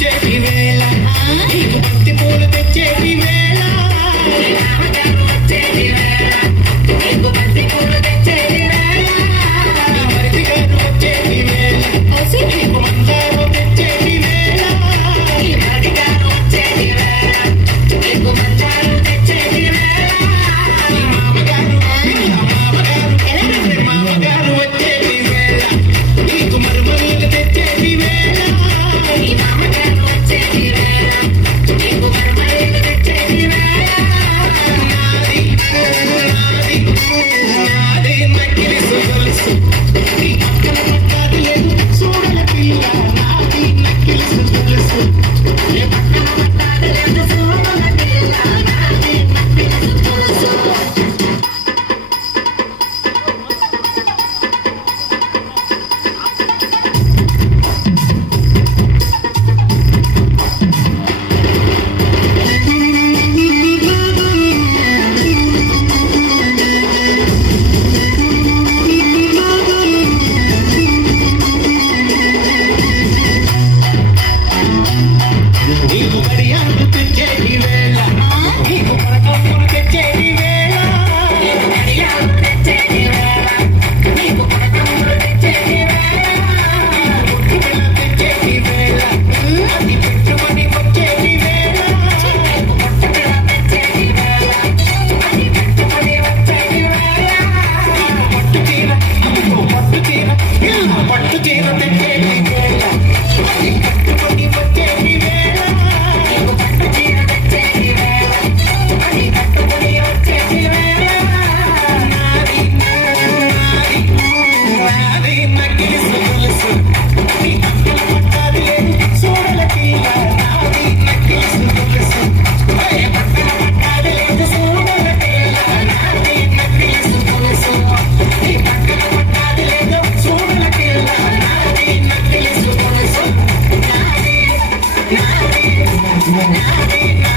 వచ్చేటి వేళ నీకు బంతి పూలు తెచ్చేటి వేళ వచ్చేటి వేళ నీకు బంతి పూలు తెచ్చేటి వేళ నీ మరిది గారు వచ్చేటి వేళ నీకు మందారం తెచ్చేటి వేళ నీ మరిది గారు వచ్చేటి వేళ నీకు మందారం తెచ్చేటి వేళ నీ మామగారు వచ్చేటి వేళ నీకు మరుమల్లు తెచ్చేటి వేళ నీ మామగారు వచ్చేటి వేళ నీకు మరుమల్లు తెచ్చేటి వేళ నాది నక్కిలి సుగొలుసు నీ పక్కన పట్టాది లేదు చూడల పిల్ల నాది నక్కిలి సుగొలుసు నీ పక్కన పట్టాది లేదు చూడల పిల్ల నాది నక్కిలి సుగొలుసు నీకు గడియాలు తెచ్చేటి వేళ నీకు పరకప్పులు తెచ్చేటి వేళ నీకు గడియాలు తెచ్చేటి వేళ నీకు పరకప్పులు తెచ్చేటి వేళ నీకు పుట్టుపిల్ల తెచ్చేటి వేళ అది పెట్టుబడి వచ్చేటి వేళ నీకు పుట్టుపిల్ల తెచ్చేటి వేళ అది పెట్టుబడి వచ్చేటి వేళ నీకు పట్టు చీర అమ్మకు పట్టు చీర పట్టు చీర తెచ్చేటి వేళ అది పెట్టుబడి వచ్చేటి వేళ Nabi,